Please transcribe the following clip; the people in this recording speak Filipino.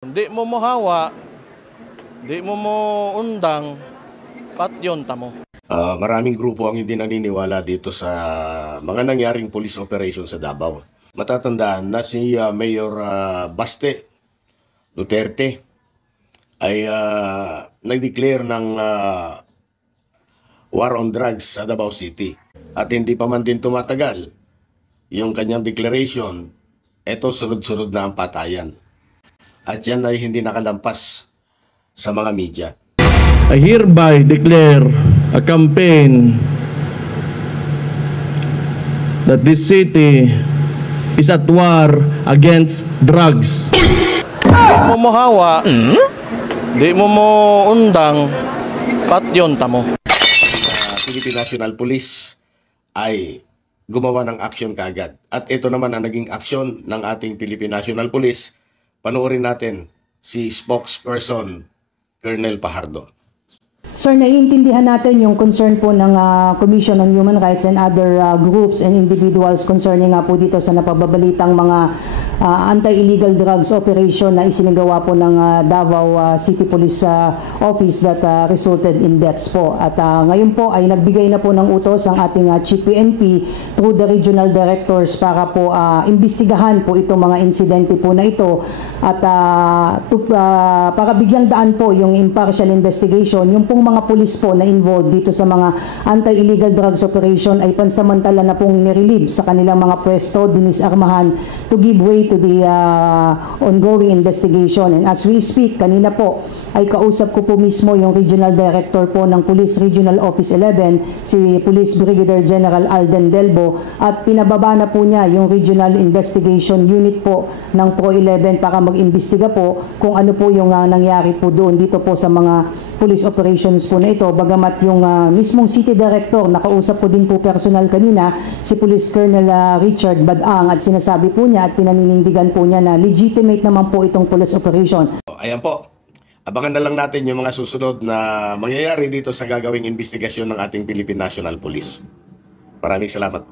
Di mo mohawa, di mo undang, patyon tamo. Maraming grupo ang hindi naniniwala dito sa mga nangyaring police operation sa Davao. Matatandaan na si Mayor Baste Duterte ay nag-declare ng war on drugs sa Davao City. At hindi pa man din tumatagal yung kanyang declaration, eto sunod-sunod na ang patayan. At yan ay hindi nakalampas sa mga media. I hereby declare a campaign that this city is at war against drugs. Di mo mohawa, di mo undang, patyon tamo. Philippine National Police ay gumawa ng action kaagad. At ito naman ang naging action ng ating Philippine National Police. Panoorin natin si spokesperson Colonel Pajardo. Sir, naiintindihan natin yung concern po ng Commission on Human Rights and other groups and individuals concerning nga po dito sa napababalitang mga anti-illegal drugs operation na isinagawa po ng Davao City Police Office that resulted in deaths po. At ngayon po ay nagbigay na po ng utos ang ating Chief PNP through the regional directors para po imbestigahan po itong mga insidente po na ito at para bigyang daan po yung impartial investigation, yung pong mga pulis po na involved dito sa mga anti-illegal drugs operation ay pansamantala na pong nirelieve sa kanilang mga pwesto, dinisarmahan to give way to the ongoing investigation. And as we speak, kanina po ay kausap ko po mismo yung Regional Director po ng Police Regional Office 11, si Police Brigadier General Alden Delbo, at pinababa na po niya yung Regional Investigation Unit po ng Pro 11 para mag-imbestiga po kung ano po yung nangyari po doon dito po sa mga police operations po na ito. Bagamat yung mismong City Director, nakausap po din po personal kanina si Police Colonel Richard Badang at sinasabi po niya at pinaninindigan po niya na legitimate naman po itong police operation. Ayan po. Abangan na lang natin yung mga susunod na mangyayari dito sa gagawing investigasyon ng ating Philippine National Police. Maraming salamat.